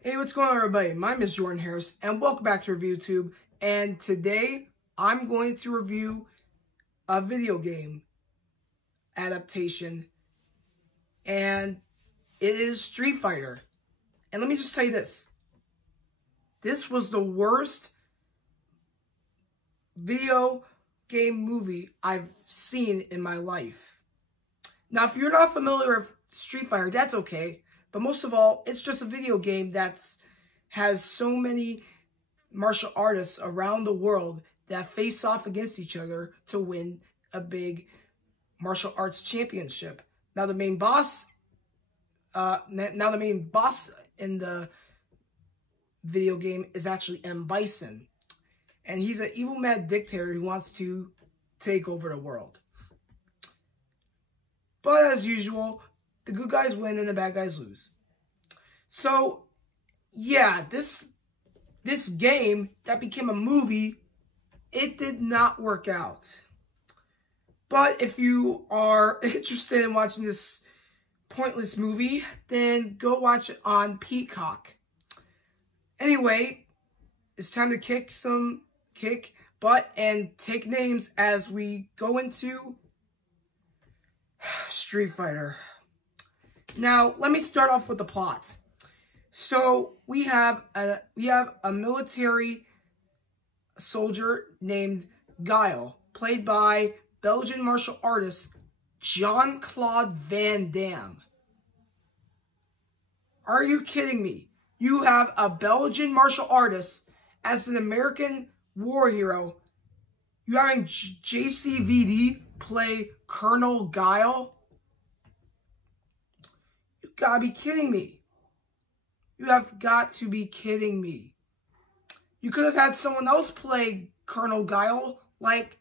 Hey, what's going on, everybody? My name is Jordan Harris, and welcome back to ReviewTube. And today, I'm going to review a video game adaptation, and it is Street Fighter. And let me just tell you this. This was the worst video game movie I've seen in my life. Now, if you're not familiar with Street Fighter, that's okay. But most of all, it's just a video game that has so many martial artists around the world that face off against each other to win a big martial arts championship. Now the main boss in the video game is actually M. Bison. And he's an evil mad dictator who wants to take over the world. But as usual, the good guys win and the bad guys lose. So, yeah, this game that became a movie, it did not work out. But if you are interested in watching this pointless movie, then go watch it on Peacock. Anyway, it's time to kick butt and take names as we go into Street Fighter. Now, let me start off with the plot. So, we have a military soldier named Guile, played by Belgian martial artist Jean-Claude Van Damme. Are you kidding me? You have a Belgian martial artist as an American war hero. You having JCVD play Colonel Guile? You gotta be kidding me. You have got to be kidding me. You could have had someone else play Colonel Guile, like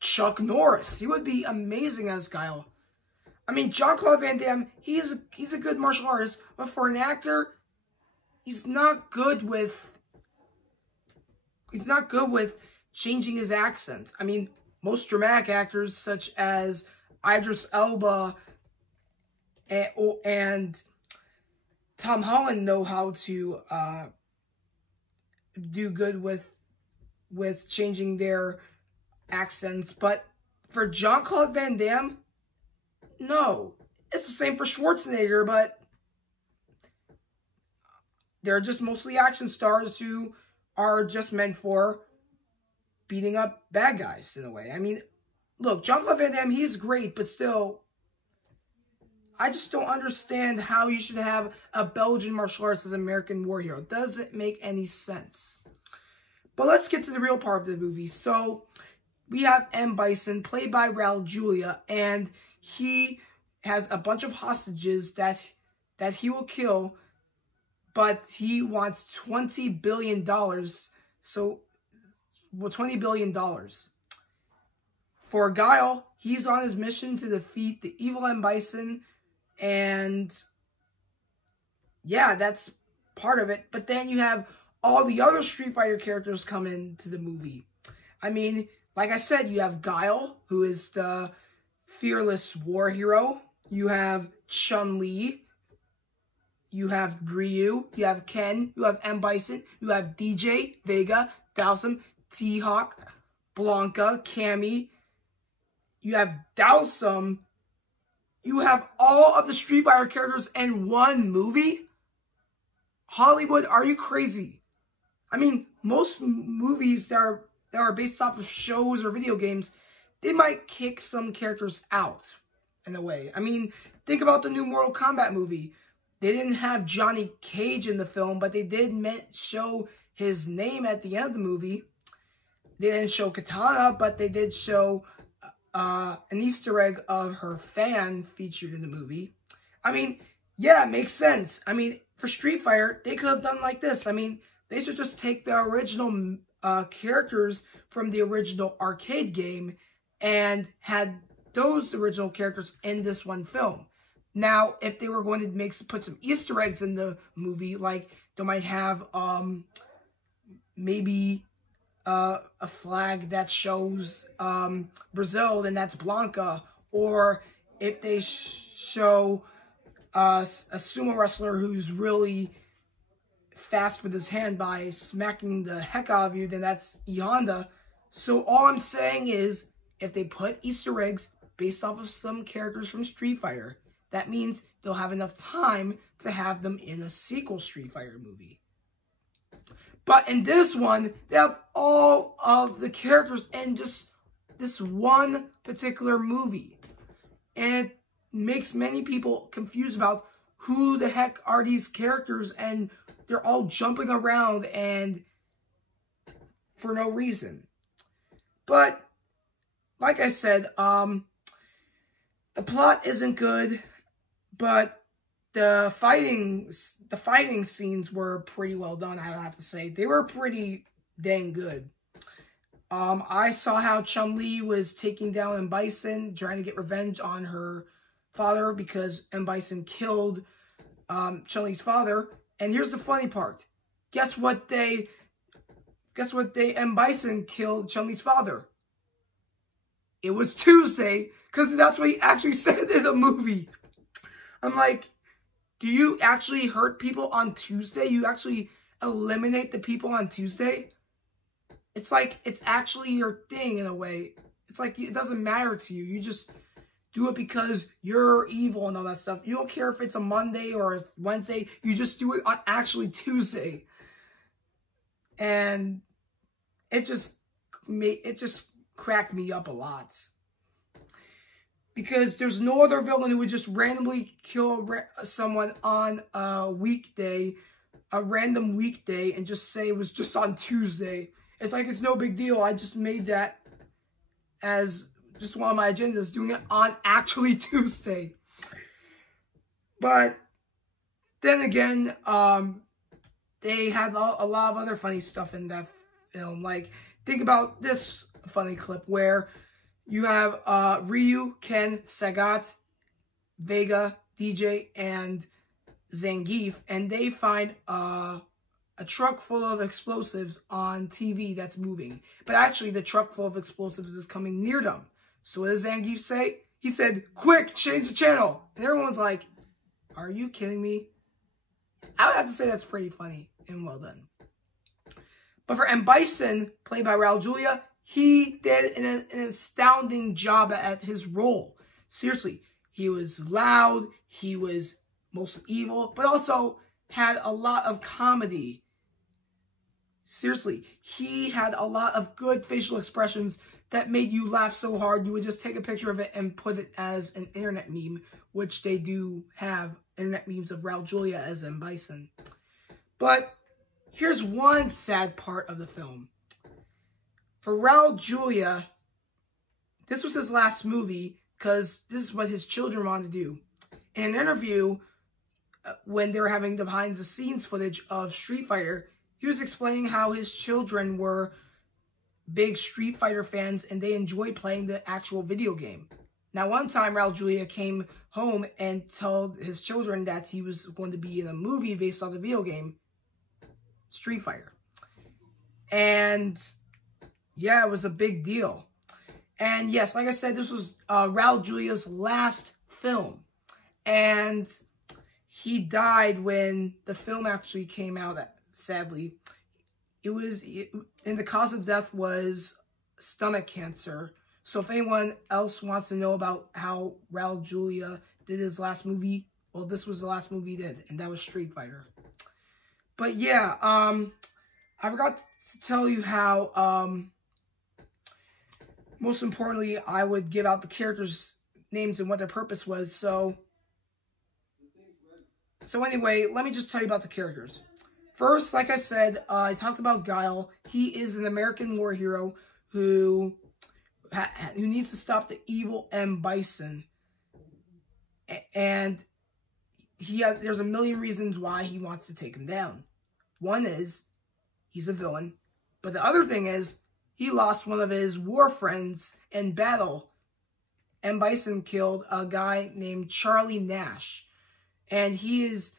Chuck Norris. He would be amazing as Guile. I mean, Jean-Claude Van Damme, he's a good martial artist, but for an actor, he's not good with changing his accent. I mean, most dramatic actors such as Idris Elba and Tom Holland know how to do good with changing their accents, but for Jean-Claude Van Damme, no. It's the same for Schwarzenegger, but they're just mostly action stars who are just meant for beating up bad guys in a way. I mean, look, Jean-Claude Van Damme, he's great, but still, I just don't understand how you should have a Belgian martial arts as an American war hero. Doesn't make any sense. But let's get to the real part of the movie. So, we have M. Bison, played by Raul Julia, and he has a bunch of hostages that he will kill, but he wants $20 billion. So, well, $20 billion. For Guile, he's on his mission to defeat the evil M. Bison, and yeah, that's part of it. But then you have all the other Street Fighter characters come into the movie. I mean, like I said, you have Guile, who is the fearless war hero. You have Chun-Li. You have Ryu. You have Ken. You have M. Bison. You have DJ, Vega, Dhalsim, T-Hawk, Blanca, Cammy. You have Dhalsim. You have all of the Street Fighter characters in one movie? Hollywood, are you crazy? I mean, most movies that are based off of shows or video games, they might kick some characters out, in a way. I mean, think about the new Mortal Kombat movie. They didn't have Johnny Cage in the film, but they did show his name at the end of the movie. They didn't show Katana, but they did show an Easter egg of her fan featured in the movie. I mean, yeah, it makes sense. I mean, for Street Fighter, they could have done like this. I mean, they should just take the original characters from the original arcade game and had those original characters in this one film. Now, if they were going to put some Easter eggs in the movie, like they might have maybe a flag that shows Brazil, and that's Blanca. Or if they show a sumo wrestler who's really fast with his hand by smacking the heck out of you, then that's E Honda. So all I'm saying is, if they put Easter eggs based off of some characters from Street Fighter, that means they'll have enough time to have them in a sequel Street Fighter movie. But in this one, they have all of the characters in just this one particular movie. And it makes many people confused about who the heck are these characters, and they're all jumping around and for no reason. But like I said, the plot isn't good, but the fighting scenes were pretty well done, I would have to say. They were pretty dang good. I saw how Chun-Li was taking down M. Bison, trying to get revenge on her father because M. Bison killed Chun-Li's father. And here's the funny part. Guess what day M. Bison killed Chun-Li's father? It was Tuesday, because that's what he actually said in the movie. I'm like, do you actually hurt people on Tuesday? You actually eliminate the people on Tuesday? It's like, it's actually your thing in a way. It's like, it doesn't matter to you. You just do it because you're evil and all that stuff. You don't care if it's a Monday or a Wednesday. You just do it on actually Tuesday. And it just cracked me up a lot. Because there's no other villain who would just randomly kill someone on a weekday, a random weekday, and just say it was just on Tuesday. It's like it's no big deal. I just made that as just one of my agendas, doing it on actually Tuesday. But then again, they had a lot of other funny stuff in that film. Like, think about this funny clip where you have Ryu, Ken, Sagat, Vega, DJ, and Zangief, and they find a truck full of explosives on TV that's moving. But actually, the truck full of explosives is coming near them. So what does Zangief say? He said, "Quick, change the channel." And everyone's like, are you kidding me? I would have to say that's pretty funny and well done. But for M. Bison, played by Raul Julia, he did an astounding job at his role. Seriously, he was loud, he was mostly evil, but also had a lot of comedy. Seriously, he had a lot of good facial expressions that made you laugh so hard you would just take a picture of it and put it as an internet meme, which they do have internet memes of Raul Julia as M. Bison. But here's one sad part of the film. For Raul Julia, this was his last movie because this is what his children wanted to do. In an interview, when they were having the behind-the-scenes footage of Street Fighter, he was explaining how his children were big Street Fighter fans and they enjoyed playing the actual video game. Now, one time, Raul Julia came home and told his children that he was going to be in a movie based on the video game Street Fighter. And yeah, it was a big deal. And yes, like I said, this was Raul Julia's last film. And he died when the film actually came out, sadly. And the cause of death was stomach cancer. So if anyone else wants to know about how Raul Julia did his last movie, well, this was the last movie he did, and that was Street Fighter. But yeah, I forgot to tell you how, most importantly, I would give out the characters' names and what their purpose was. So anyway, let me just tell you about the characters. First, like I said, I talked about Guile. He is an American war hero who needs to stop the evil M. Bison. And there's a million reasons why he wants to take him down. One is he's a villain. But the other thing is he lost one of his war friends in battle. M. Bison killed a guy named Charlie Nash. And he's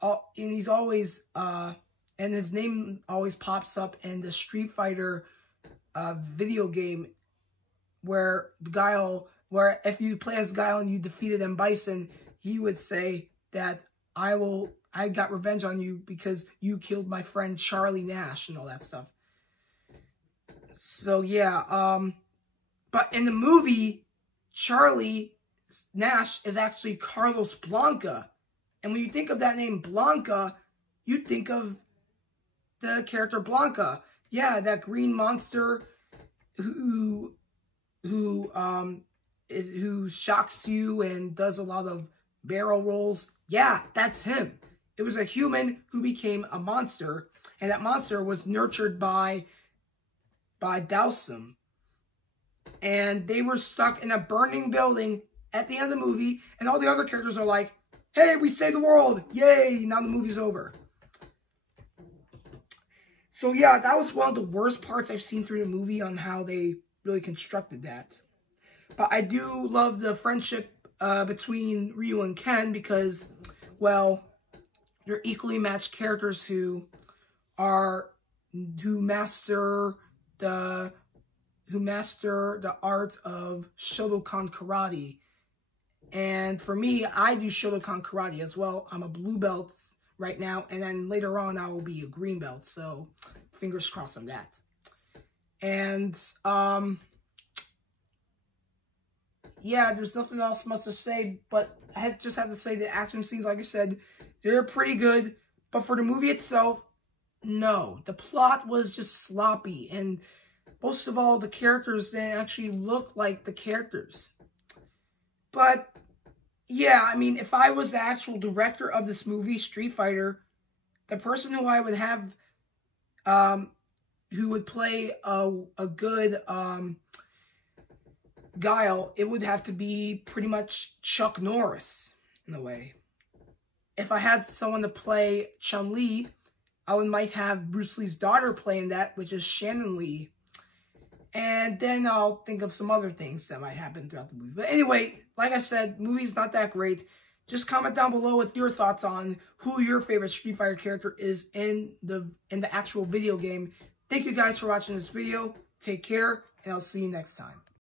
always, and his name always pops up in the Street Fighter video game where if you play as Guile and you defeated M. Bison, he would say that I will I got revenge on you because you killed my friend Charlie Nash and all that stuff. So yeah, but in the movie, Charlie Nash is actually Carlos Blanca. And when you think of that name Blanca, you think of the character Blanca. Yeah, that green monster who shocks you and does a lot of barrel rolls. Yeah, that's him. It was a human who became a monster, and that monster was nurtured by Dhalsim. And they were stuck in a burning building at the end of the movie, and all the other characters are like, hey, we saved the world! Yay! Now the movie's over. So yeah, that was one of the worst parts I've seen through the movie on how they really constructed that. But I do love the friendship between Ryu and Ken because, well, they're equally matched characters who master the art of Shotokan karate. And for me, I do Shotokan karate as well. I'm a blue belt right now, and then later on I will be a green belt. So fingers crossed on that. And yeah, there's nothing else much to say, but I just have to say the action scenes, like I said, they're pretty good. But for the movie itself, no. The plot was just sloppy, and most of all, the characters didn't actually look like the characters. But yeah, I mean, if I was the actual director of this movie, Street Fighter, the person who I would have, who would play a good Guile, it would have to be pretty much Chuck Norris, in a way. If I had someone to play Chun-Li, I might have Bruce Lee's daughter playing that, which is Shannon Lee. And then I'll think of some other things that might happen throughout the movie. But anyway, like I said, the movie's not that great. Just comment down below with your thoughts on who your favorite Street Fighter character is in the actual video game. Thank you guys for watching this video. Take care, and I'll see you next time.